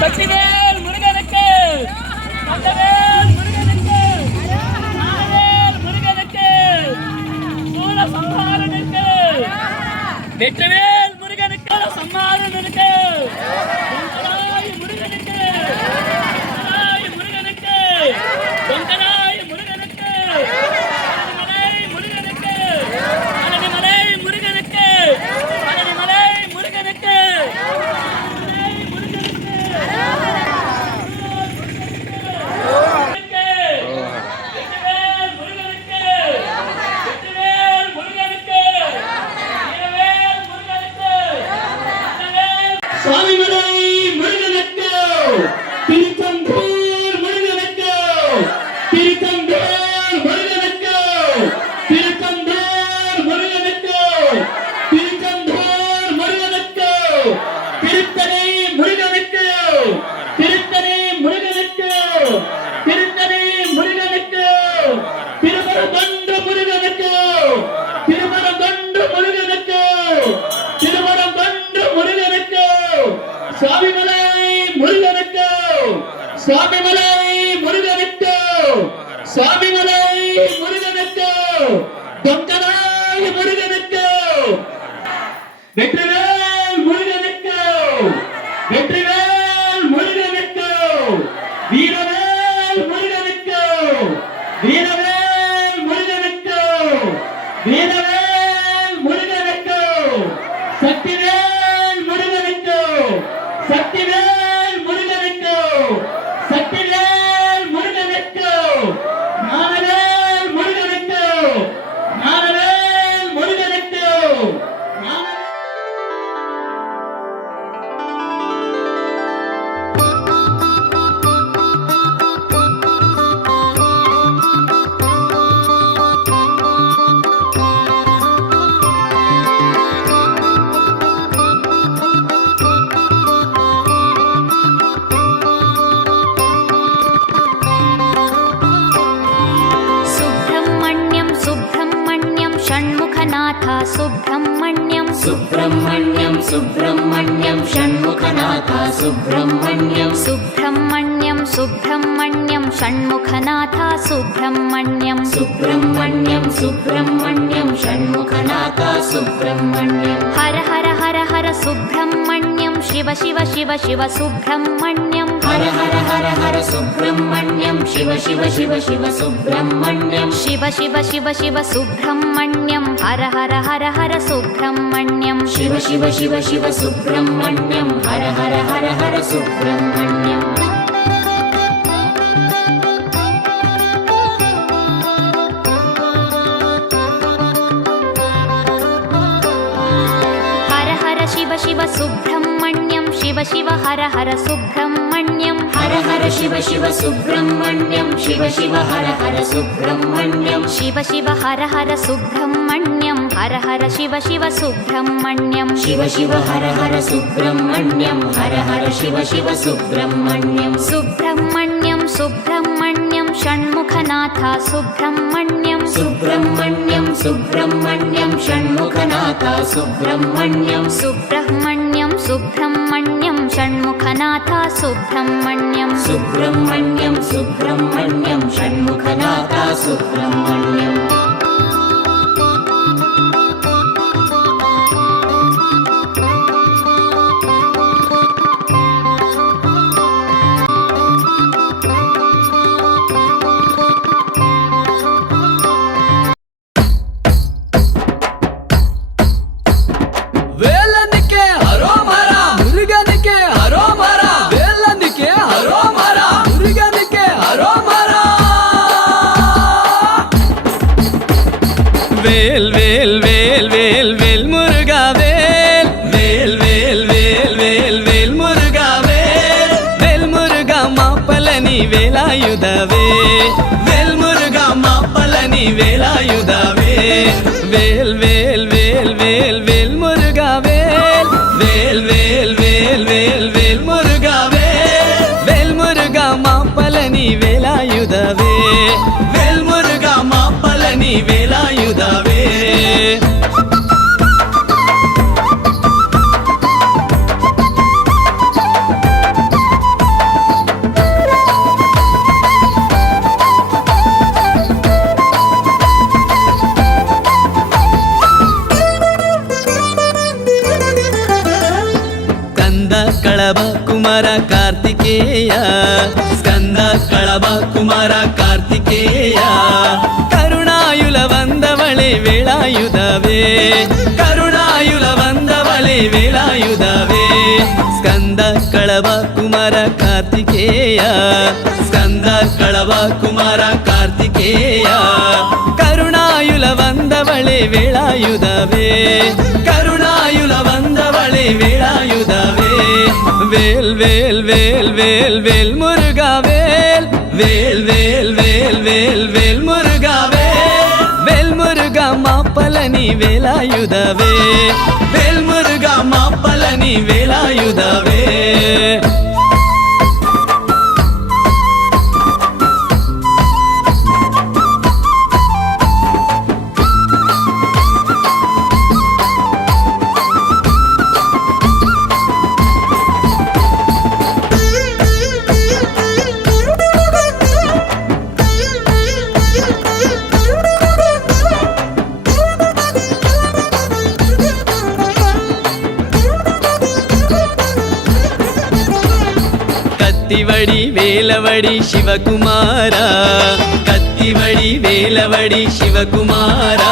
சக்திவேல் முருகனுக்கு, கந்தவேல் முருகனுக்கு, ஞானவேல் முருகனுக்கு, சூரசம்ஹாரனுக்கு, வெற்றிவேல் முருகனுக்கு, சம்ஹாரனுக்கு, பொங்கலாய் முருகனுக்கு, பொங்கலாய் முருகனுக்கு, பொங்கலாய் முருகனுக்கு, பழனிமலை முருகனுக்கு, பழனிமலை முருகனுக்கு, பழனிமலை முருகனுக்கு. சுவாமிமலை முருகனுக்கு, திருச்செந்தூர் முருகனுக்கு, திருச்செந்தூர் முருகனுக்கு, திருச்செந்தூர் முருகனுக்கு, திருச்செந்தூர் முருகனுக்கு, திருத்தணி முருகனுக்கு, திருத்தணி முருகனுக்கு, திருத்தணி முருகனுக்கு, திருமரகொண்டு முருகனுக்கு, திருமரகொண்டு முருகனுக்கு, திருமரகொண்டு முருகனுக்கு, சுவாமிமலை முருகனுக்கு, சுவாமிமலை முருகனுக்கு, சுவாமிமலை முருகனுக்கு, பொங்கலாய் முருகனுக்கு, வெற்றிவேல் முருகனுக்கு, வெற்றிவேல் முருகனுக்கு, வீரவேல் முருகனுக்கு, வீரவேல் முருகனுக்கு, வீரவேல் முருகனுக்கு, சக்திவேல் முருகனுக்கு, சக்திவேல் முருகனுக்கு, சக்திவேல் முருகனுக்கு, ஞானவேல் முருகனுக்கு, ஞானவேல் முருகனுக்கு, सुब्रह्मण्यं सुब्रह्मण्यं सुब्रह्मण्यं षण्मुखनाथ सुब्रह्मण्यं सुब्रह्मण्यं सुब्रह्मण्यं षण्मुखनाथ सुब्रह्मण्यं सुब्रह्मण्यं सुब्रह्मण्यं षण्मुखनाथ सुब्रह्मण्यं हर हर हर हर सुब्रह्मण्यं शिव शिव शिव शिव सुब्रह्मण्यं हर हर हर हर सुब्रह्मण्यं शिव शिव शिव शिव सुब्रह्मण्यं शिव शिव शिव शिव सुब्रह्मण्यं हर हर हर हर सुब्रह्मण्यं शिव शिव शिव शिव सुब्रह्मण्यं हर हर हर हर सुब्रह्मण्यं हर हर शिव शिव सुब्रह्मण्यं शिव शिव हर हर सुब्रह्मण्यं हर हर शिव शिव सुब्रह्मण्यं शिव शिव हर हर सुब्रह्मण्यं शिव शिव हर हर सुब्रह्मण्यं हर हर शिव शिव सुब्रह्मण्यं शिव शिव हर हर सुब्रह्मण्यं हर हर शिव शिव सुब्रह्मण्यं सुब्रह्मण्यं सुब्रह्मण्यं षण्मुखनाथ सुब्रह्मण्यं सुब्रह्मण्यं सुब्रह्मण्यं षण्मुखनाथ सुब्रह्मण्यं सुब्रह्मण्यं सुब्रह्मण्यं षण्मुखनाथा सुब्रह्मण्यं सुब्रह्मण्यं सुब्रह्मण्यं षण्मुखनाथा सुब्रह्मण्यम् వేలనికే హరోమరా మురుగనికే హరోమరా వేలనికే హరోమరా మురుగనికే హరోమరా వేల్ వేల్ వేల్ వేల్ వేల్ మురుగా వేల్ వేల్ వేల్ వేల్ వేల్ వేల్ మురుగా వేల్ వేల్ మురుగా మాపలని వేలాయుధవే వేల్ మురుగా మాపలని వేలాయుధవే వేల్ వేల్ వేల్ వేల్ వేల్ మురుగా వేల్ వేల్ వేల్ వేల్ వేల్ వేల్ మురుగా వేల్ వేల్ మురుగా మాపలని వేలాయుధవే వేల్ మురుగా మాపలని వేలాయుధవే స్కంద కళభ కుమార కార్తికేయ స్కంద కళభ కుమార కార్తికేయ కరుణాయుల వందవళೆ వేళాయుధవే కరుణాయుల వందవళೆ వేళాయుధవే స్కంద కళభ కుమార కార్తికేయ స్కంద కళభ కుమార కార్తికేయ కరుణాయుల వందవళೆ వేళాయుధవే కరుణాయుల వందవళೆ వేళాయుధవే వేల్ వేల్ వేల్ వేల్ వేల్ మురుగా వేల్ వేల్ వేల్ వేల్ వేల్ వేల్ మురుగా వేల్ వేల్ మురుగా మాపలని వేలాయుధవే వేల్ మురుగా మాపలని వేలాయుధవే కత్తివడి వేలవడి శివకుమార కత్తివడి వేలవడి శివకుమార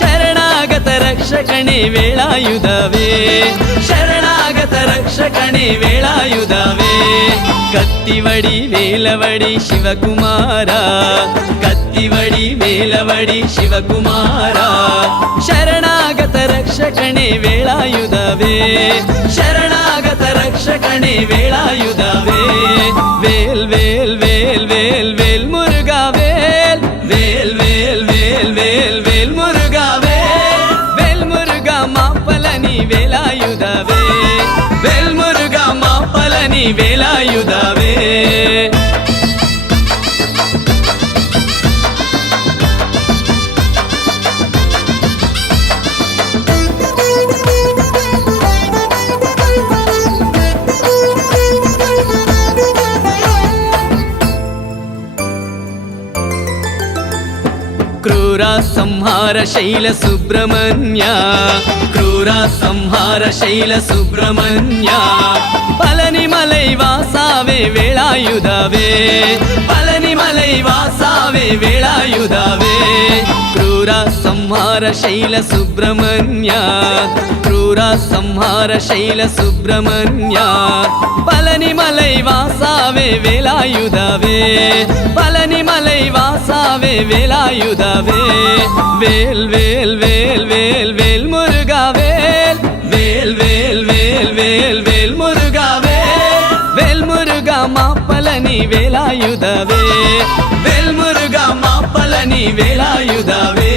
శరణాగత రక్షకణే వేళాయుధవే శరణాగత రక్షకణే వేళాయుధవే కత్తివడి వేలవడి శివకుమార కత్తివడి వేలవడి శివకుమార శరణాగత రక్షకణే వేళాయుధవే శరణాగత రక్షకణే వేళాయుధవే వేల్ వేల్ వేల్ వేల్ వేల్ మురుగా వేల్ వేల్ వేల్ వేల్ వేల్ వేల్ మురుగా వేల్ వేల్ మురుగా మాపలని వేలాయుధవే వేల్ మురుగా మాపలని వేలాయుధవే క్రూర సంహార శైల సుబ్రహ్మణ్య క్రూర సంహార శైల సుబ్రహ్మణ్య పళని మలై వాసావే వేళాయుధవే పళని మలై వాసావే వేళాయుధవే క్రూర సంహార శైల సుబ్రహ్మణ్య క్రూర సంహార శైల సుబ్రహ్మణ్య పళని మలై వాసావే వేళాయుధవే పళని మలై వాసావే వేళాయుధవే వేల్ వేల్ వేల్ వేల్ వేల్ మురుగా వేల్ వేల్ వేల్ వేల్ వేల్ వేల్ మురుగా వేల్ వేల్ మురుగా మాపలని వేలాయుధవే వేల్ మురుగా మాపలని వేలాయుధవే